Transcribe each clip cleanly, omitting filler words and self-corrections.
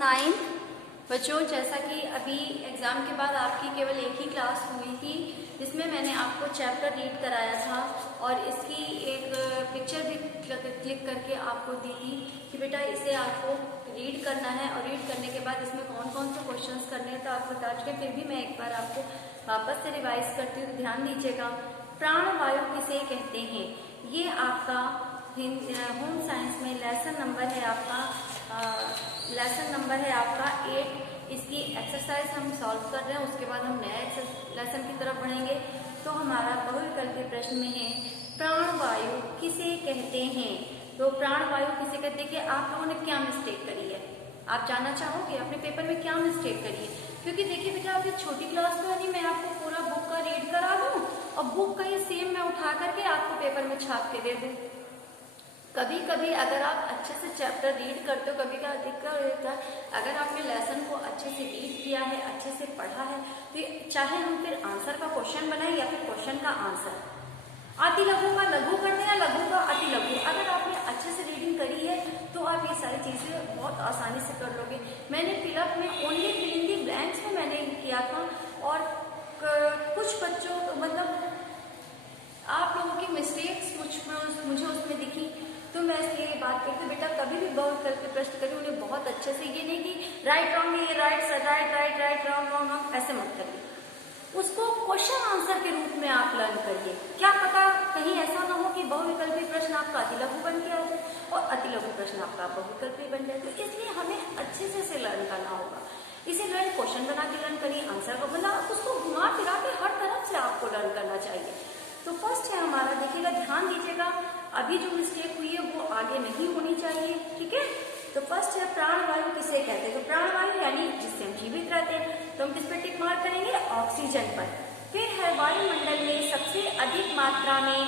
Ninth. बच्चों, जैसा कि अभी एग्ज़ाम के बाद आपकी केवल एक ही क्लास हुई थी जिसमें मैंने आपको चैप्टर रीड कराया था और इसकी एक पिक्चर भी क्लिक करके आपको दी थी कि बेटा इसे आपको रीड करना है और रीड करने के बाद इसमें कौन कौन से क्वेश्चंस करने हैं तो आप बता चुके। फिर भी मैं एक बार आपको वापस से रिवाइज करती हूँ, ध्यान दीजिएगा। प्राणवायु किसे कहते हैं, ये आपका होम साइंस में लेसन नंबर है आपका 8। इसकी एक्सरसाइज हम सॉल्व कर रहे हैं, उसके बाद हम नए लेसन की तरफ बढ़ेंगे। तो हमारा बहुविकल्पीय प्रश्न में है प्राणवायु किसे कहते हैं। तो प्राणवायु किसे कहते हैं कि आप लोगों ने क्या मिस्टेक करी है, आप जानना चाहोगे अपने पेपर में क्या मिस्टेक करी है। क्योंकि देखिए बेटा, अभी छोटी क्लास में नहीं मैं आपको पूरा बुक का रीड करा दूं और बुक का ये सेम मैं उठा करके आपको पेपर में छाप के दे दूं। कभी कभी अगर आप अच्छे से चैप्टर रीड करते हो, कभी क्या दिक्कत होता है, अगर आपने लेसन को अच्छे से रीड किया है, अच्छे से पढ़ा है, तो चाहे हम फिर आंसर का क्वेश्चन बनाए या फिर क्वेश्चन का आंसर, अति लघु का लघु करते हैं, लघु का अति लघु, अगर आपने अच्छे से रीडिंग करी है तो आप ये सारी चीजें बहुत आसानी से कर लोगे। मैंने फिलअप में ओनली फिलिंग दी ब्लैंक्स में मैंने किया था और कुछ बच्चों मतलब आप लोगों की मिस्टेक्स मुझे उसमें दिखी, तो मैं इसलिए बात करती हूँ बेटा, कभी भी बहुत करके प्रश्न करिए उन्हें बहुत अच्छे से, ये नहीं कि राइट रॉन्ग है, राइट रॉन्ग ऐसे मत करिए, उसको क्वेश्चन आंसर के रूप में आप लर्न करिए। क्या पता कहीं ऐसा ना हो कि बहुविकल्पी प्रश्न आपका अति लघु बन के आ जाए और अति लघु प्रश्न आपका बहुविकल्पी बन जाए। तो इसलिए हमें अच्छे से लर्न करना होगा। इसे लर्न क्वेश्चन बना के लर्न करिए, आंसर को बना, उसको घुमा फिरा के हर तरफ से आपको लर्न करना चाहिए। तो फर्स्ट है हमारा, देखिएगा, ध्यान दीजिएगा, अभी जो मिस्टेक हुई है वो आगे नहीं होनी चाहिए, ठीक है। तो फर्स्ट है प्राणवायु किसे कहते हैं। तो प्राणवायु यानी जिससे हम जीवित रहते हैं, तो हम किस पे टिक मार्क करेंगे, ऑक्सीजन पर। फिर है वायुमंडल में सबसे अधिक मात्रा में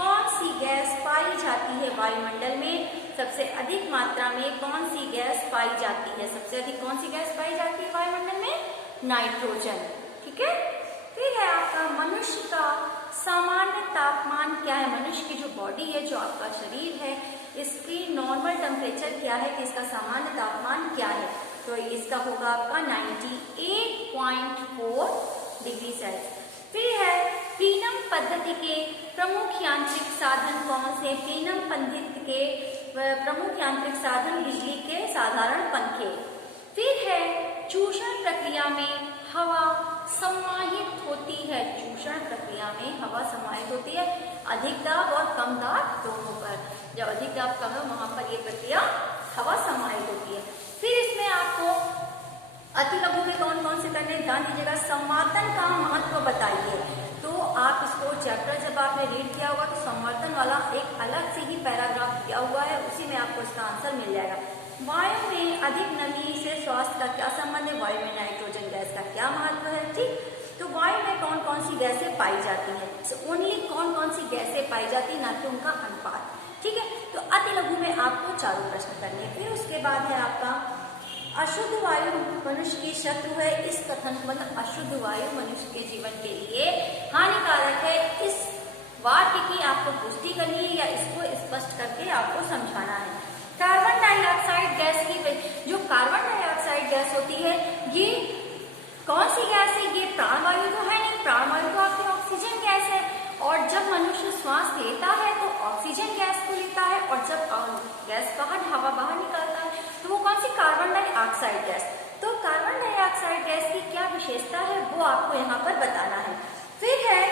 कौन सी गैस पाई जाती है। वायुमंडल में सबसे अधिक मात्रा में कौन सी गैस पाई जाती है, सबसे अधिक कौन सी गैस पाई जाती है वायुमंडल में, नाइट्रोजन, ठीक है। फिर है आपका मनुष्य का सामान्य तापमान क्या है। मनुष्य की जो बॉडी है, जो आपका शरीर है, इसकी नॉर्मल टेम्परेचर क्या है, कि इसका सामान्य तापमान क्या है। तो इसका होगा आपका 98.4 डिग्री सेल्सियस। फिर है प्लीनम पद्धति के प्रमुख यांत्रिक साधन कौन से। प्लीनम पद्धति के प्रमुख यांत्रिक साधन बिजली के साधारण पंखे। फिर है चूषण प्रक्रिया में हवा समाहित होती है। चूषण प्रक्रिया में हवा समाहित होती है अधिक दाब और कम दाब दोनों पर। जब अधिक दाब कम है वहां पर यह प्रक्रिया हवा समाहित होती है। फिर इसमें आपको अति लघु में कौन कौन से करने, ध्यान दीजिएगा। संवर्तन का महत्व बताइए। तो आप इसको चैप्टर जब आपने रीड किया होगा तो संवर्तन वाला एक अलग से ही पैराग्राफ दिया हुआ है, उसी में आपको इसका आंसर मिल जाएगा। वायु में अधिक नमी से स्वास्थ्य का क्या संबंध है, वायु में नाइट्रोजन गैस का क्या महत्व है, ठीक। तो वायु में कौन कौन सी गैसें पाई जाती हैं, ओनली कौन कौन सी गैसें पाई जाती है, ना कि उनका अनुपात, ठीक है। तो अति लघु में आपको चारों प्रश्न करने। फिर उसके बाद है आपका अशुद्ध वायु मनुष्य की शत्रु है। इस कथन मतलब अशुद्ध वायु मनुष्य के जीवन के लिए हानिकारक है, इस वाक्य की आपको पुष्टि करनी है या इसको स्पष्ट करके आपको समझाना है। कार्बन डाइऑक्साइड गैस की, जो कार्बन डाइऑक्साइड गैस होती है, ये कौन सी गैस है, ये प्राणवायु तो है नहीं, प्राणवायु तो आपकी ऑक्सीजन गैस है। और जब मनुष्य श्वास लेता है तो ऑक्सीजन गैस को लेता है और जब गैस बाहर, हवा बाहर निकालता है तो वो कौन सी, कार्बन डाइऑक्साइड गैस। तो कार्बन डाइऑक्साइड गैस की क्या विशेषता है वो आपको यहाँ पर बताना है। फिर है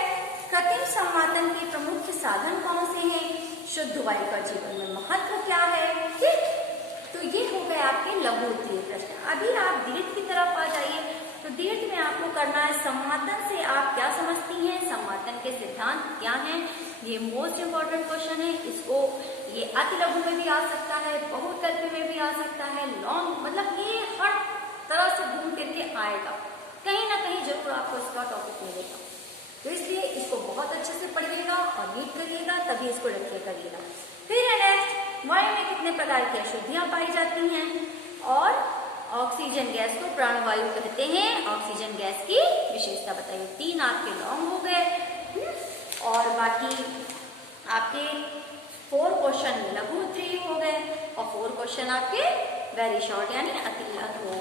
कृत्रिम संवातन के प्रमुख साधन कौन से हैं, शुद्ध वायु का जीवन में महत्व क्या है, ठीक। तो ये हो गए आपके लघु उत्तरीय प्रश्न। अभी आप दीर्घ की तरफ आ जाइए। तो दीर्घ में आपको करना है संवातन से आप क्या समझती हैं, संवातन के सिद्धांत क्या हैं। ये मोस्ट इंपॉर्टेंट क्वेश्चन है। इसको ये अति लघु में भी आ सकता है, बहुविकल्पी में भी आ सकता है, लॉन्ग, मतलब ये हर तरह से घूम फिर के आएगा, कहीं ना कहीं जरूर आपको इसका टॉपिक मिलेगा। तो इसलिए इसको बहुत अच्छे से पढ़िएगा और रीड करिएगा, तभी इसको रखिए करिएगा। फिर है नेक्स्ट, वायु में कितने प्रकार की अशुद्धियां पाई जाती हैं और ऑक्सीजन गैस को प्राणवायु कहते हैं। ऑक्सीजन गैस की विशेषता बताइए। 3 आपके लॉन्ग हो गए और बाकी आपके 4 क्वेश्चन लघु उत्तरीय हो गए और 4 क्वेश्चन आपके वेरी शॉर्ट यानी अति लघु हो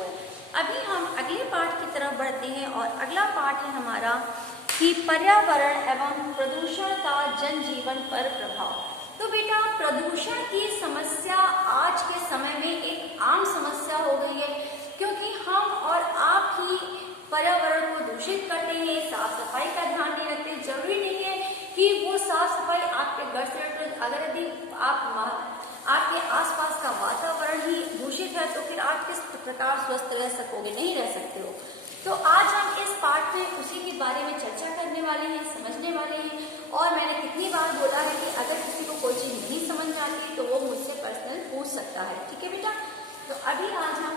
पाठ है हमारा कि पर्यावरण एवं प्रदूषण का जनजीवन पर प्रभाव। तो बेटा प्रदूषण की समस्या आज के समय में एक आम समस्या हो गई है, क्योंकि हम और आप ही पर्यावरण को दूषित करते हैं, साफ सफाई का ध्यान नहीं रखते। जरूरी नहीं है कि वो साफ सफाई आपके घर से, अगर यदि आपके आसपास का वातावरण ही दूषित है तो फिर आप किस प्रकार स्वस्थ रह सकोगे, नहीं रह सकते हो। तो आज हम इस पाठ में उसी के बारे में चर्चा करने वाले हैं, समझने वाले हैं। और मैंने कितनी बार बोला है कि अगर किसी को कोई चीज नहीं समझ आती तो वो मुझसे पर्सनल पूछ सकता है, ठीक है बेटा। तो अभी आज हम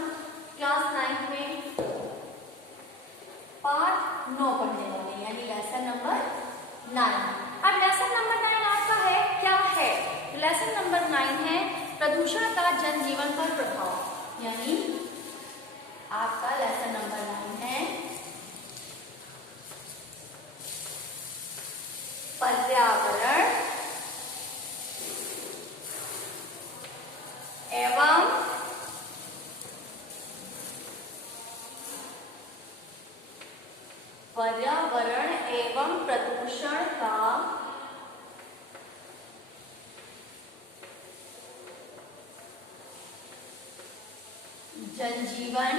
क्लास 9 में पाठ 9 पढ़ने वाले हैं, यानी लेसन नंबर 9। अब लेसन नंबर 9 आपका है क्या है? लेसन नंबर 9 है प्रदूषण का जनजीवन पर प्रभाव, यानी आपका लेसन नंबर 9 है पर्यावरण एवं प्रदूषण का जनजीवन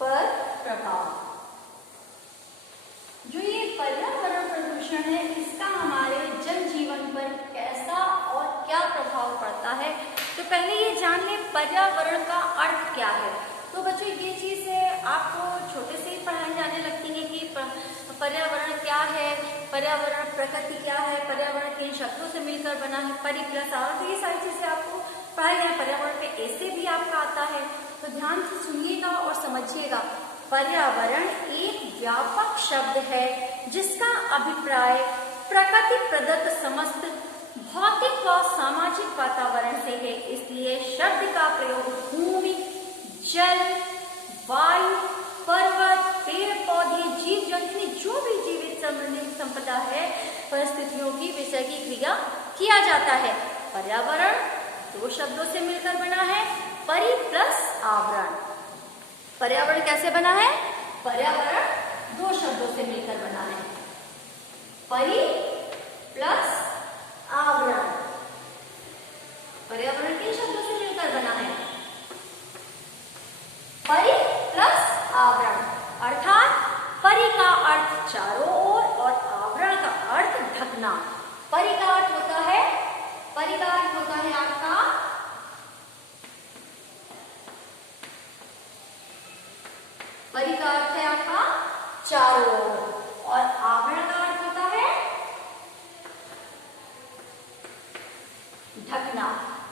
पर प्रभाव। जो ये पर्यावरण प्रदूषण है, इसका हमारे जनजीवन पर कैसा और क्या प्रभाव पड़ता है, तो पहले ये जान लें पर्यावरण का अर्थ क्या है। तो बच्चों ये चीजें आपको छोटे से ही पढ़ाई जाने लगती है कि पर्यावरण क्या है, पर्यावरण प्रकृति क्या है, पर्यावरण किन शब्दों से मिलकर बना है, परिप्रसार, तो ये सारी चीजें आपको पढ़ाई जाए। पर्यावरण पे ऐसे भी आपका आता है, तो ध्यान से सुनिएगा और समझिएगा। पर्यावरण एक व्यापक शब्द है जिसका अभिप्राय प्रकृति प्रदत्त समस्त भौतिक व सामाजिक वातावरण से है। इसलिए शब्द का प्रयोग भूमि, जल, वायु, पर्वत, पेड़ पौधे, जीव जंतु, जो भी जीवित संबंधित संपदा है, परिस्थितियों की विषय की क्रिया किया जाता है। पर्यावरण 2 शब्दों से मिलकर बना है, परि प्लस आवरण। पर्यावरण कैसे बना है? पर्यावरण 2 शब्दों से मिलकर बना है, परि प्लस आवरण। पर्यावरण किन शब्दों से मिलकर बना है? परि प्लस आवरण, अर्थात परि का अर्थ चारों ओर और आवरण का अर्थ ढकना। परि का अर्थ होता है, परि का अर्थ होता है आपका परि का अर्थ है आपका चारों ओर, और आवरण का अर्थ होता है ढकना।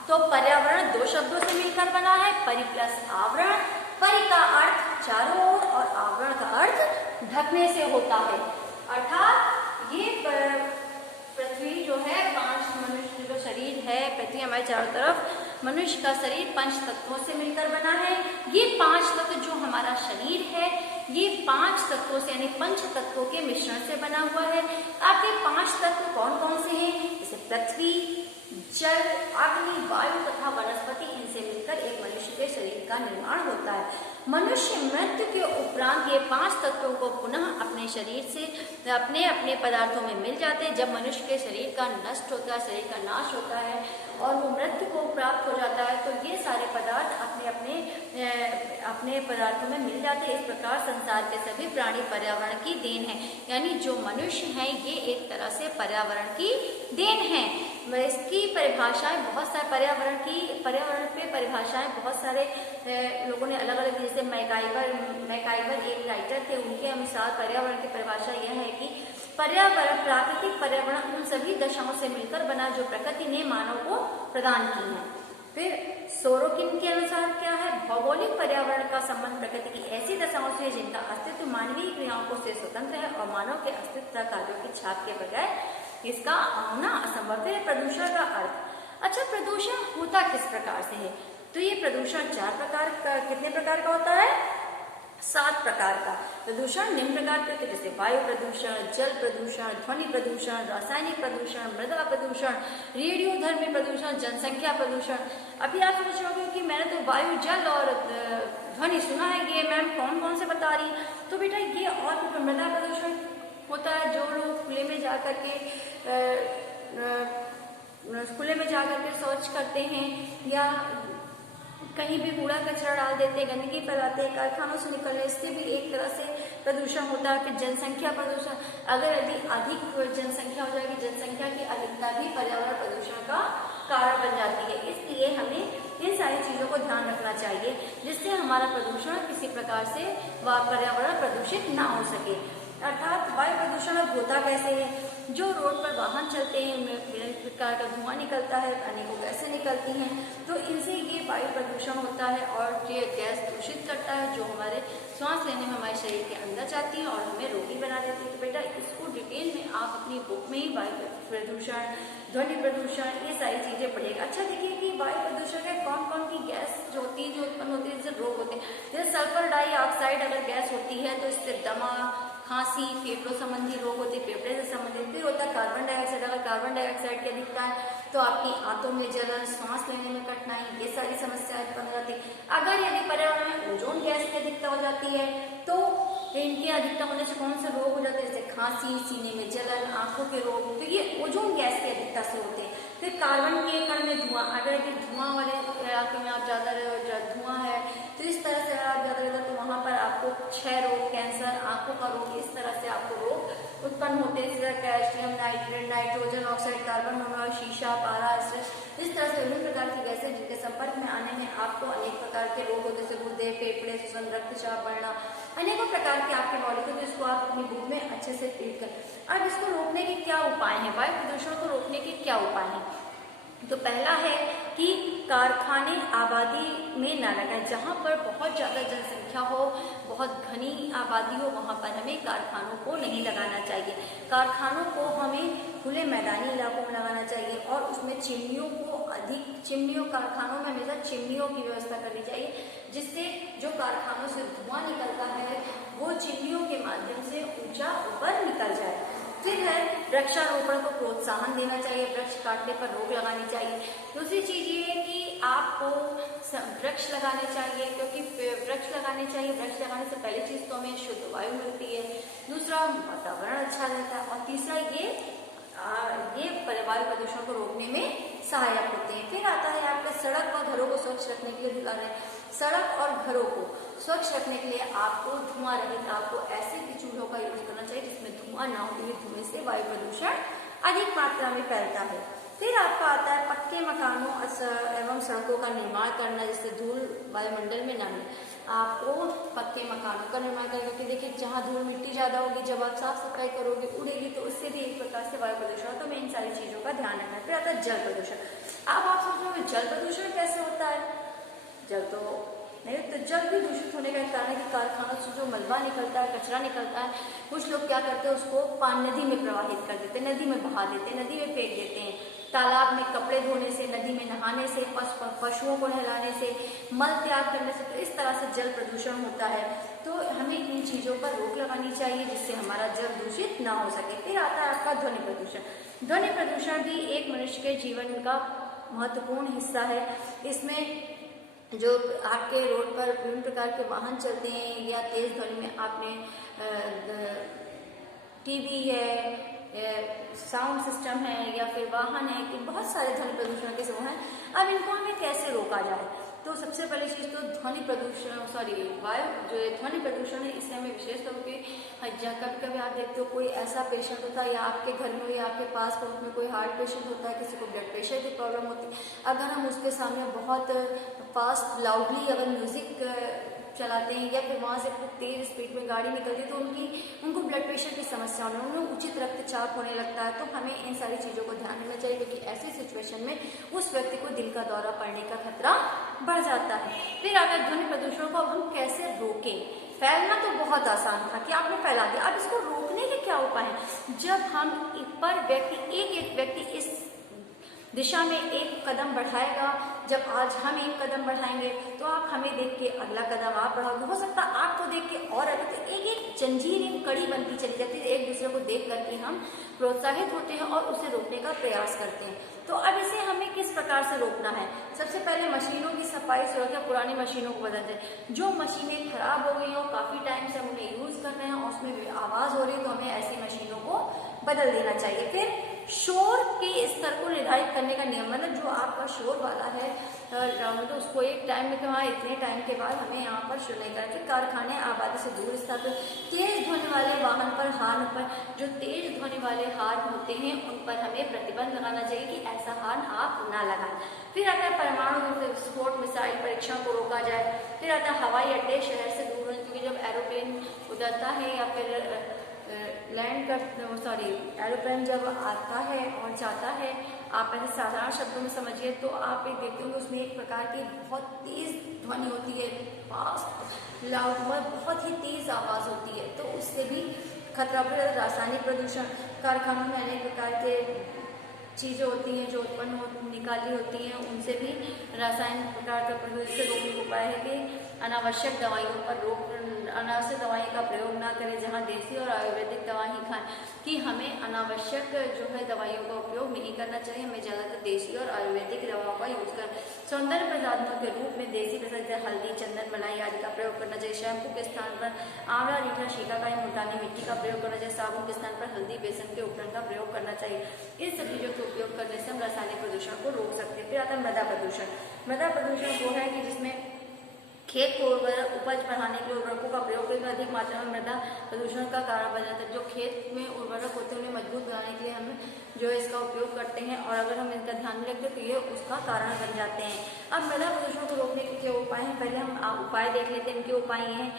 तो पर्यावरण 2 शब्दों से मिलकर बना है, परि प्लस आवरण। परि का अर्थ चारों ओर और आवरण का अर्थ ढकने से होता है। अर्थात ये पृथ्वी जो है 5 मनुष्य जो शरीर है, पृथ्वी हमारे चारों तरफ, मनुष्य का शरीर 5 तत्वों से मिलकर बना है। ये 5 तत्व जो हमारा शरीर है, ये 5 तत्वों से यानी पंच तत्वों के मिश्रण से बना हुआ है। आपके 5 तत्व कौन कौन से हैं? जैसे पृथ्वी, जल, अग्नि, वायु तथा वनस्पति, इनसे मिलकर एक मनुष्य के शरीर का निर्माण होता है। मनुष्य मृत्यु के उपरांत ये 5 तत्वों को पुनः अपने शरीर से अपने अपने पदार्थों में मिल जाते हैं। जब मनुष्य के शरीर का नष्ट होता है, शरीर का नाश होता है और वो मृत्यु को प्राप्त हो जाता है, तो ये सारे पदार्थ अपने पदार्थों में मिल जाते हैं। इस प्रकार संसार के सभी प्राणी पर्यावरण की देन है, यानी जो मनुष्य है ये एक तरह से पर्यावरण की देन है। इसकी परिभाषाएं बहुत सारे पर्यावरण पे परिभाषाएं बहुत सारे लोगों ने अलग अलग, जैसे मैकाइवर एक राइटर थे, उनके अनुसार पर्यावरण की परिभाषा यह है कि पर्यावरण प्राकृतिक पर्यावरण उन सभी दशाओं से मिलकर बना जो प्रकृति ने मानव को प्रदान की है। फिर सोरोकिन के अनुसार क्या है? भौगोलिक पर्यावरण का संबंध प्रकृति की ऐसी दशाओं से है जिनका अस्तित्व मानवीय क्रियाओं से स्वतंत्र है और मानव के अस्तित्व कार्यों की छाप के बजाय इसका होना असंभव है। प्रदूषण का अर्थ। अच्छा, प्रदूषण होता किस प्रकार से है? तो ये प्रदूषण 4 प्रकार का, कितने प्रकार का होता है? 7 प्रकार का प्रदूषण निम्न प्रकार के, जैसे वायु प्रदूषण, जल प्रदूषण, ध्वनि प्रदूषण, रासायनिक प्रदूषण, मृदा प्रदूषण, रेडियोधर्मी प्रदूषण, जनसंख्या प्रदूषण। अभी आप सोच रहे होंगे कि मैंने तो वायु, जल और ध्वनि सुना है, ये मैम कौन कौन से बता रही, तो बेटा ये और मृदा प्रदूषण होता है, जो लोग खुले में जाकर के शौच करते हैं या कहीं भी कूड़ा कचरा डाल देते हैं, गंदगी फैलाते हैं, कारखानों से निकलने, इससे भी एक तरह से प्रदूषण होता है। फिर जनसंख्या प्रदूषण, अगर यदि अधिक जनसंख्या हो जाएगी, जनसंख्या की अधिकता भी पर्यावरण प्रदूषण का कारण बन जाती है। इसलिए हमें इन सारी चीजों को ध्यान रखना चाहिए, जिससे हमारा प्रदूषण किसी प्रकार से पर्यावरण प्रदूषित ना हो सके। अर्थात वायु प्रदूषण अब होता कैसे है, जो रोड पर वाहन चलते हैं उनमें विभिन्न प्रकार का धुआं निकलता है, अनेकों गैसें निकलती हैं, तो इनसे ये वायु प्रदूषण होता है और ये गैस दूषित करता है, जो हमारे सांस लेने में हमारे शरीर के अंदर जाती है और हमें रोगी बना देती है। तो बेटा इसको डिटेल में आप अपनी बुक में ही वायु प्रदूषण, ध्वनि प्रदूषण, ये सारी चीजें पढ़िएगा। अच्छा देखिए कि वायु प्रदूषण में कौन कौन की गैस जो होती है, जो उत्पन्न होती है, जिससे रोग होते हैं। जैसे सल्फर डाइऑक्साइड अगर गैस होती है तो इससे दमा, खांसी, फेफड़ों संबंधी रोग होते हैं, फेफड़े से संबंधित। फिर होता है कार्बन डाइऑक्साइड, अगर कार्बन डाइऑक्साइड की अधिकता है तो आपकी आंतों में जलन, सांस लेने में कठिनाई, ये सारी समस्याएं उत्पन्न हो जाती है। अगर यदि पर्यावरण में ओजोन गैस की अधिकता हो जाती है तो इनकी अधिकता होने से कौन से रोग हो जाते हैं, जैसे खांसी, सीने में जलन, आंखों के रोग, तो ये ओजोन गैस की अधिकता से होते हैं। फिर कार्बन के कण में धुआं, अगर यदि धुआं वाले इलाके में आप ज्यादा धुआं है तो इस तरह से आप ज्यादा रहता तो वहां पर आपको क्षय रोग, कैंसर, आंखों का रोग, इस तरह से आपको रोग उत्पन्न होते हैं। जैसे calcium nitrate, nitrogen oxide, carbon monoxide, शीशा, पारा, इस तरह से विभिन्न प्रकार की गैसें जिनके संपर्क में आने में आपको अनेक प्रकार के रोग होते, जैसे गुर्दे, फेफड़े, श्वसन, रक्तचाप बढ़ना, अनेकों प्रकार के आपके बॉडी को, तो इसको आप अपनी बुक में अच्छे से ट्रीट कर। अब इसको रोकने के क्या उपाय हैं, वायु प्रदूषण को रोकने के क्या उपाय हैं? तो पहला है कि कारखाने आबादी में न लगाएं, जहां पर बहुत ज्यादा जनसंख्या हो, बहुत घनी आबादी हो, वहां पर हमें कारखानों को नहीं लगाना चाहिए। कारखानों को हमें खुले मैदानी इलाकों में लगाना चाहिए और उसमें चिमनियों को कारखानों में हमेशा चिमनियों की व्यवस्था करनी चाहिए, जिससे जो कारखानों से धुआं निकलता है वो चिमनियों के माध्यम से ऊंचा ऊपर निकल जाए। फिर है वृक्षारोपण को प्रोत्साहन देना चाहिए, वृक्ष काटने पर रोक लगानी चाहिए। दूसरी चीज ये है कि आपको वृक्ष लगाने चाहिए, क्योंकि वृक्ष लगाने से पहली चीज तो हमें शुद्ध वायु मिलती है, दूसरा वातावरण अच्छा रहता है और तीसरा ये वायु प्रदूषण को रोकने में सहायक होते हैं। फिर आता है आपका सड़क और घरों को स्वच्छ रखने के लिए रहे। सड़क और घरों को स्वच्छ रखने के लिए आपको धुआं रहित, आपको ऐसे भी चूल्हों का यूज करना चाहिए जिसमें धुआं ना हो, धुएं से वायु प्रदूषण अधिक मात्रा में फैलता है। फिर आपका आता है पक्के मकानों एवं सड़कों का निर्माण करना, जिससे धूल वायुमंडल में न मिले। आपको पक्के मकानों का निर्माण करना, क्योंकि देखिए जहाँ धूल मिट्टी ज्यादा होगी, जब आप साफ सफाई करोगे उड़ेगी, तो उससे भी एक प्रकार से वायु प्रदूषण, तो हमें इन सारी चीजों का ध्यान रखना है। फिर आता है जल प्रदूषण। अब आप सोचोगे जल प्रदूषण कैसे होता है, जल तो नहीं, तो जल भी दूषित होने का कारण है कि कारखानों से जो मलबा निकलता है, कचरा निकलता है, कुछ लोग क्या करते हैं उसको नदी में प्रवाहित कर देते हैं, नदी में बहा देते हैं, नदी में फेंक देते हैं। तालाब में कपड़े धोने से, नदी में नहाने से, पशुओं को नहलाने से, मल त्याग करने से, तो इस तरह से जल प्रदूषण होता है। तो हमें इन चीजों पर रोक लगानी चाहिए जिससे हमारा जल दूषित ना हो सके। फिर आता है आपका ध्वनि प्रदूषण। ध्वनि प्रदूषण भी एक मनुष्य के जीवन का महत्वपूर्ण हिस्सा है। इसमें जो आपके रोड पर विभिन्न प्रकार के वाहन चलते हैं या तेज ध्वनि में आपने टीवी है, साउंड सिस्टम है या फिर वाहन है, कि बहुत सारे ध्वनि प्रदूषण के समूह हैं। अब इनको हमें कैसे रोका जाए? तो सबसे पहले चीज तो ध्वनि प्रदूषण वायु जो ध्वनि प्रदूषण है, इससे हमें विशेष तौर पे कभी कभी आप देखते हो कोई ऐसा पेशेंट होता है या आपके घर में या आपके पास पड़ोस में कोई हार्ट पेशेंट होता है, किसी को ब्लड प्रेशर की प्रॉब्लम होती है, अगर हम उसके सामने बहुत फास्ट लाउडली अगर म्यूजिक चलाते हैं या फिर वहाँ से खूब तेज स्पीड में गाड़ी निकलती है, तो उनको ब्लड प्रेशर की समस्या होने, उन्हें उचित रक्तचाप होने लगता है। तो हमें इन सारी चीज़ों को ध्यान रखना चाहिए, क्योंकि ऐसी सिचुएशन में उस व्यक्ति को दिल का दौरा पड़ने का खतरा बढ़ जाता है। फिर अगर ध्वनि प्रदूषण को अब हम कैसे रोकें? फैलना तो बहुत आसान था कि आपने फैला दिया, अब इसको रोकने के क्या उपाय हैं? जब हम एक व्यक्ति इस दिशा में एक कदम बढ़ाएगा, जब आज हम एक कदम बढ़ाएंगे तो आप हमें देख के अगला कदम आप बढ़ाओगे, हो सकता है आपको देख के और अभी तो एक एक जंजीर, एक कड़ी बनती चली जाती है, एक दूसरे को देख करके हम प्रोत्साहित होते हैं और उसे रोकने का प्रयास करते हैं। तो अब इसे हमें किस प्रकार से रोकना है? सबसे पहले मशीनों की सफाई सुरक्षा, पुरानी मशीनों को बदलते हैं। जो मशीनें खराब हो गई हो, काफी टाइम से हम उन्हें यूज कर रहे हैं और उसमें भी आवाज हो रही है, तो हमें ऐसी मशीनों को बदल देना चाहिए। फिर शोर के स्तर को निर्धारित करने का नियम, मतलब जो आपका शोर वाला है मतलब उसको एक टाइम में वहाँ इतने टाइम के बाद हमें यहाँ पर शोर नहीं करना चाहिए। कारखाने आबादी से दूर स्थापित तेज ध्वनि वाले वाहन पर हॉर्न पर, जो तेज ध्वनि वाले हॉर्न होते हैं उन पर हमें प्रतिबंध लगाना चाहिए कि ऐसा हॉर्न आप ना लगाएं। फिर आता है परमाणु विस्फोट मिसाइल परीक्षण को रोका जाए। फिर आता है हवाई अड्डे शहर से दूर होने, क्योंकि जब एरोप्लेन उतरता है या फिर लैंड कर एरोप्लेन जब आता है और जाता है, आप ऐसे साधारण शब्दों में समझिए तो आप एक देखते होंगे उसमें एक प्रकार की बहुत तेज ध्वनि होती है, फास्ट लाउड बहुत ही तेज आवाज होती है, तो उससे भी खतरा। पर रासायनिक प्रदूषण, कारखानों में अनेक प्रकार के चीजें होती हैं जो उत्पन्न निकाली होती हैं, उनसे भी रासायनिक प्रकार का प्रदूषण से रोकने का उपाय है कि अनावश्यक दवाइयों पर रोक, अनावश्यक दवाई का प्रयोग ना करें, जहां देसी और आयुर्वेदिक दवा ही खाएं। कि हमें अनावश्यक जो है दवाइयों का उपयोग नहीं करना चाहिए, हमें ज्यादातर देसी और आयुर्वेदिक दवाओं का यूज करें। सौंदर्य प्रसाधनों के रूप में देसी प्रसाद हल्दी, चंदन, मलाई आदि का प्रयोग करना चाहिए। शैम्पू के स्थान पर आंवला, रीठा, शिकाकाई, मुल्तानी मिट्टी का प्रयोग करना चाहिए। साबुन के स्थान पर हल्दी, बेसन के उपकरण का प्रयोग करना चाहिए। इन सब चीजों का उपयोग करने से हम रासायनिक प्रदूषण को रोक सकते हैं। फिर आता है मृदा प्रदूषण। मृदा प्रदूषण वो है कि जिसमें खेत को उपज बढ़ाने के लिए उर्वरकों का प्रयोग करके अधिक मात्रा में मृदा प्रदूषण का कारण बन जाता है। जो खेत में उर्वरक होते हैं उन्हें मजबूत बनाने के लिए हम जो है इसका उपयोग करते हैं, और अगर हम इनका ध्यान में रखते हैं तो ये उसका कारण बन जाते हैं। अब मृदा प्रदूषण को रोकने के क्या उपाय हैं, पहले हम उपाय देख लेते हैं। इनके उपाय ये हैं,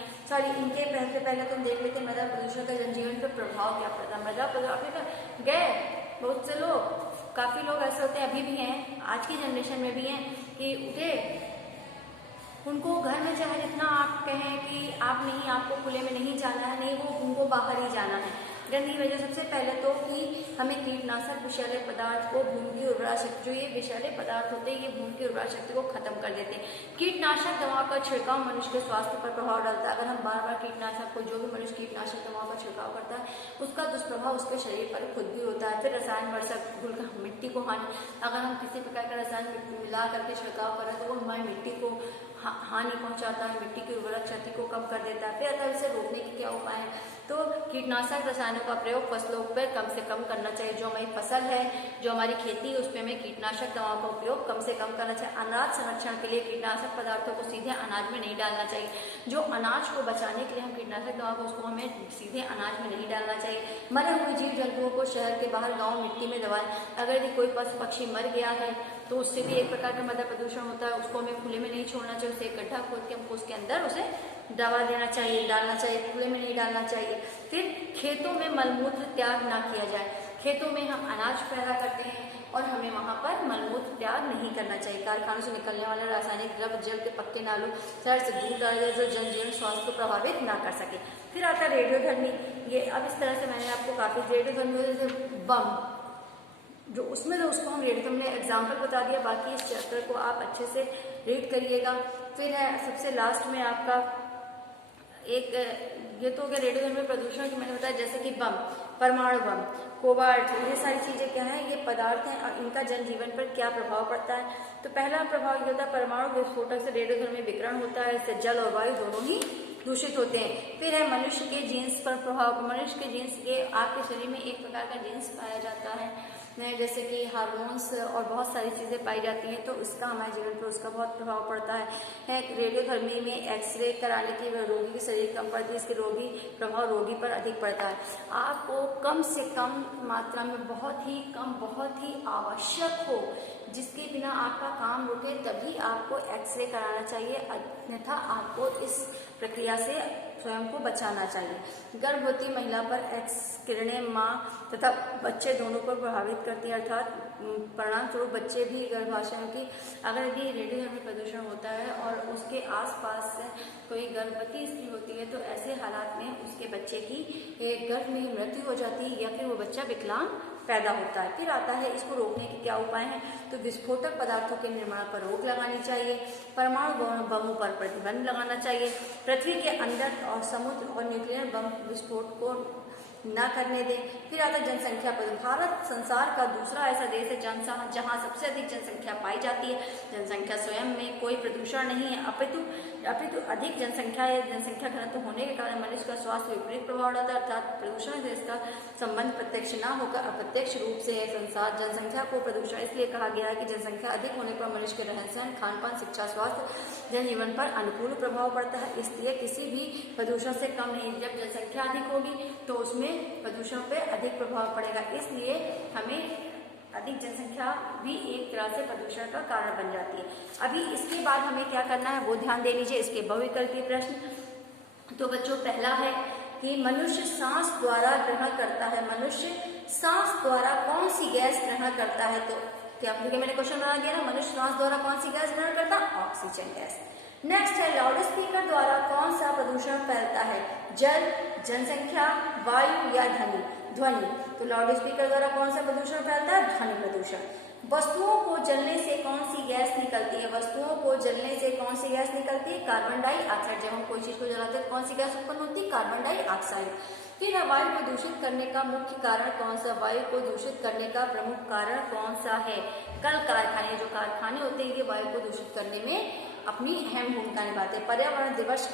इनके पहले तो हम देख लेते हैं मृदा प्रदूषण का जनजीवन पर प्रभाव क्या पड़ता है। मृदा प्रदूषण गए बहुत से लोग, काफी लोग ऐसे होते हैं, अभी भी हैं, आज की जनरेशन में भी हैं, कि उठे उनको घर में चाहे जितना आप कहें कि आप नहीं, आपको खुले में नहीं जाना है, नहीं, वो उनको बाहर ही जाना है। गंदगी वजह सबसे पहले तो कि हमें कीटनाशक विषैले पदार्थ को भूमि की उर्वरा शक्ति, जो ये विषैले पदार्थ होते हैं ये भूमि की उर्वरा शक्ति को खत्म कर देते हैं। कीटनाशक दवाओं का छिड़काव मनुष्य के स्वास्थ्य पर प्रभाव डालता है। अगर हम बार बार कीटनाशक को, जो भी मनुष्य कीटनाशक दवाओं का छिड़काव करता है उसका दुष्प्रभाव उसके शरीर पर खुद भी होता है। फिर रसायन वर्षक घुलकर मिट्टी को हानि, अगर हम किसी प्रकार का रसायन मिला करके छिड़काव करें तो वो हमारी मिट्टी को हानि पहुंचाता है, मिट्टी की उर्वरक शक्ति को कम कर देता है। फिर अगर इसे रोकने के क्या उपाय है, तो कीटनाशक रसायनों का प्रयोग फसलों पर कम से कम करना चाहिए। जो हमारी फसल है, जो हमारी खेती है, उस पर हमें कीटनाशक दवाओं का उपयोग कम से कम करना चाहिए। अनाज संरक्षण के लिए कीटनाशक पदार्थों को सीधे अनाज में नहीं डालना चाहिए। जो अनाज को बचाने के लिए हम कीटनाशक दवा को, उसको हमें सीधे अनाज में नहीं डालना चाहिए। मरे हुए जीव जंतुओं को शहर के बाहर गाँव मिट्टी में दबाएं। अगर यदि कोई पशु पक्षी मर गया है तो उससे भी एक प्रकार का मृदा प्रदूषण होता है, उसको हमें खुले में नहीं छोड़ना चाहिए, उसे एक गड्ढा खोद के हमको उसके अंदर उसे दबा देना चाहिए, डालना चाहिए, खुले में नहीं डालना चाहिए। फिर खेतों में मलमूत्र त्याग ना किया जाए। खेतों में हम अनाज पैदा करते हैं और हमें वहां पर मलमूत्र त्याग नहीं करना चाहिए। कारखानों से निकलने वाले रासायनिक द्रव्य जल के पक्के नालों शहर से दूर डाला जाए, जो जनजीवन स्वास्थ्य को प्रभावित ना कर सके। फिर आता है रेडियोधर्मी। ये अब इस तरह से मैंने आपको काफी रेडियोधर्मी जैसे बम जो उसमें तो उसको हम रेडियोधर्मी ने एग्जाम्पल बता दिया, बाकी इस चैप्टर को आप अच्छे से रीड करिएगा। फिर है सबसे लास्ट में आपका एक, ये तो हो गया रेडियोधर्मी प्रदूषण की मैंने बताया, जैसे कि बम, परमाणु बम, कोबाल्ट, ये सारी चीजें क्या है, ये पदार्थ हैं और इनका जनजीवन पर क्या प्रभाव पड़ता है। तो पहला प्रभाव ये होता है परमाणु विस्फोटक से रेडियोधर्मी विकिरण होता है, इससे जल और वायु दोनों ही दूषित होते हैं। फिर है मनुष्य के जीन्स पर प्रभाव। मनुष्य के जीन्स के, आपके शरीर में एक प्रकार का जीन्स पाया जाता है जैसे कि हार्मोन्स और बहुत सारी चीज़ें पाई जाती हैं, तो उसका हमारे जीवन पर उसका बहुत प्रभाव पड़ता है। रेडियोधर्मी में एक्सरे कराने की रोगी की शरीर कम पड़ती है, इसके रोगी प्रभाव रोगी पर अधिक पड़ता है। आपको कम से कम मात्रा में, बहुत ही कम, बहुत ही आवश्यक हो, जिसके बिना आपका काम रुके, तभी आपको एक्सरे कराना चाहिए, अन्यथा आपको इस प्रक्रिया से स्वयं को बचाना चाहिए। गर्भवती महिला पर एक्स किरणें माँ तथा बच्चे दोनों को प्रभावित करती है, अर्थात परिणाम स्वरूप बच्चे भी गर्भाशय की, अगर यदि रेडियोधर्मी प्रदूषण होता है और उसके उसके आसपास कोई गर्भवती स्त्री होती है तो ऐसे हालात में उसके बच्चे की गर्भ में मृत्यु हो जाती है या फिर वो बच्चा विकलांग पैदा होता है। फिर आता है इसको रोकने के क्या उपाय हैं, तो विस्फोटक पदार्थों के निर्माण पर रोक लगानी चाहिए, परमाणु बमों पर प्रतिबंध लगाना चाहिए, पृथ्वी के अंदर और समुद्र और न्यूक्लियर बम विस्फोट को न करने दें। फिर आता है जनसंख्या पर। भारत संसार का दूसरा ऐसा देश है जहाँ सबसे अधिक जनसंख्या पाई जाती है। जनसंख्या स्वयं में कोई प्रदूषण नहीं है, अपितु अधिक जनसंख्या घनत्व होने के कारण मनुष्य का स्वास्थ्य विपरीत प्रभाव डालता है, अर्थात प्रदूषण से इसका संबंध प्रत्यक्ष न होकर अप्रत्यक्ष रूप से है। संसार जनसंख्या को प्रदूषण इसलिए कहा गया है कि जनसंख्या अधिक होने पर मनुष्य के रहन सहन, खान पान, शिक्षा, स्वास्थ्य, जनजीवन पर अनुकूल प्रभाव पड़ता है। इसलिए किसी भी प्रदूषण से कम नहीं। जब जनसंख्या अधिक होगी तो उसमें प्रदूषण पे अधिक प्रभाव पड़ेगा, इसलिए हमें अधिक जनसंख्या भी एक तरह से प्रदूषण का कारण बन जाती है। अभी इसके बाद हमें क्या करना है वो ध्यान दे लीजिए। इसके बहुविकल्पीय प्रश्न तो बच्चों पहला है कि मनुष्य सांस द्वारा ग्रहण करता है। मनुष्य सांस द्वारा कौन सी गैस ग्रहण करता है, तो क्या क्योंकि मैंने क्वेश्चन बना दिया ना, मनुष्य सांस द्वारा कौन सी गैस ग्रहण करता है, ऑक्सीजन गैस। नेक्स्ट है लाउड स्पीकर द्वारा कौन सा प्रदूषण फैलता है, जल, जनसंख्या, वायु या ध्वनि। तो लाउड स्पीकर द्वारा कौन सा प्रदूषण फैलता है, ध्वनि प्रदूषण। वस्तुओं को जलने से कौन सी गैस निकलती है, वस्तुओं को जलने से कौन सी गैस निकलती है, कार्बन डाइऑक्साइड। जब हम कोई चीज को जलाते हैं कौन सी गैस उत्पन्न होती है, कार्बन डाइऑक्साइड। फिर वायु को दूषित करने का मुख्य कारण कौन सा, वायु को दूषित करने का प्रमुख कारण कौन सा है, कल कारखाने। जो कारखाने होते हैं ये वायु को दूषित करने में अपनी अहम भूमिका निभाते हैं। पर्यावरण दिवस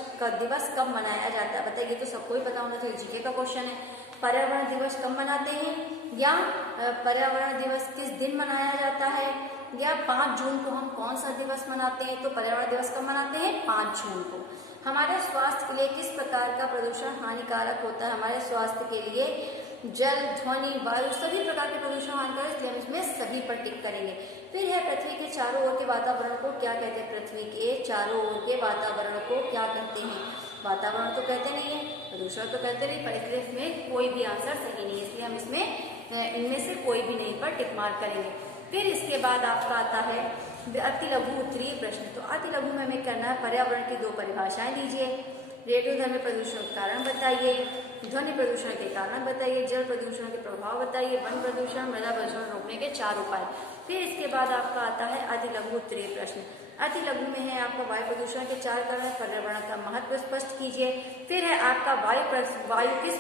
कब मनाया जाता है, बताइए, तो सबको ही पता होना चाहिए, जीके का क्वेश्चन है। पर्यावरण दिवस कब मनाते हैं, या पर्यावरण दिवस किस दिन मनाया जाता है, या 5 जून को हम कौन सा दिवस मनाते हैं, तो पर्यावरण दिवस कब मनाते हैं, 5 जून को। हमारे स्वास्थ्य के लिए किस प्रकार का प्रदूषण हानिकारक होता है, हमारे स्वास्थ्य के लिए जल, ध्वनि, वायु सभी प्रकार के प्रदूषण हानिकारक, इसलिए हम इसमें सभी पर टिक करेंगे। फिर है पृथ्वी के चारों ओर के वातावरण को क्या कहते हैं, पृथ्वी के चारों ओर के वातावरण को क्या कहते हैं, वातावरण तो कहते नहीं है, प्रदूषण तो कहते नहीं, पर इसलिए इसमें कोई भी आंसर सही नहीं है, इसलिए हम इसमें इनमें से कोई भी नहीं पर टिक मार्क करेंगे। फिर इसके बाद आपका आता है अति लघु उत्तरीय प्रश्न। तो अति लघु में हमें करना है पर्यावरण की 2 परिभाषाएं दीजिए। रेडियोधर्मी प्रदूषण के कारण बताइए, ध्वनि प्रदूषण के कारण बताइए, जल प्रदूषण के प्रभाव बताइए, वन प्रदूषण, मृदा प्रदूषण रोकने के 4 उपाय। फिर इसके बाद आपका आता है अति लघु उत्तरीय प्रश्न। अति लघु में है आपका वायु प्रदूषण के 4 कारण, पर्यावरण का महत्व स्पष्ट कीजिए। फिर है आपका वायु किस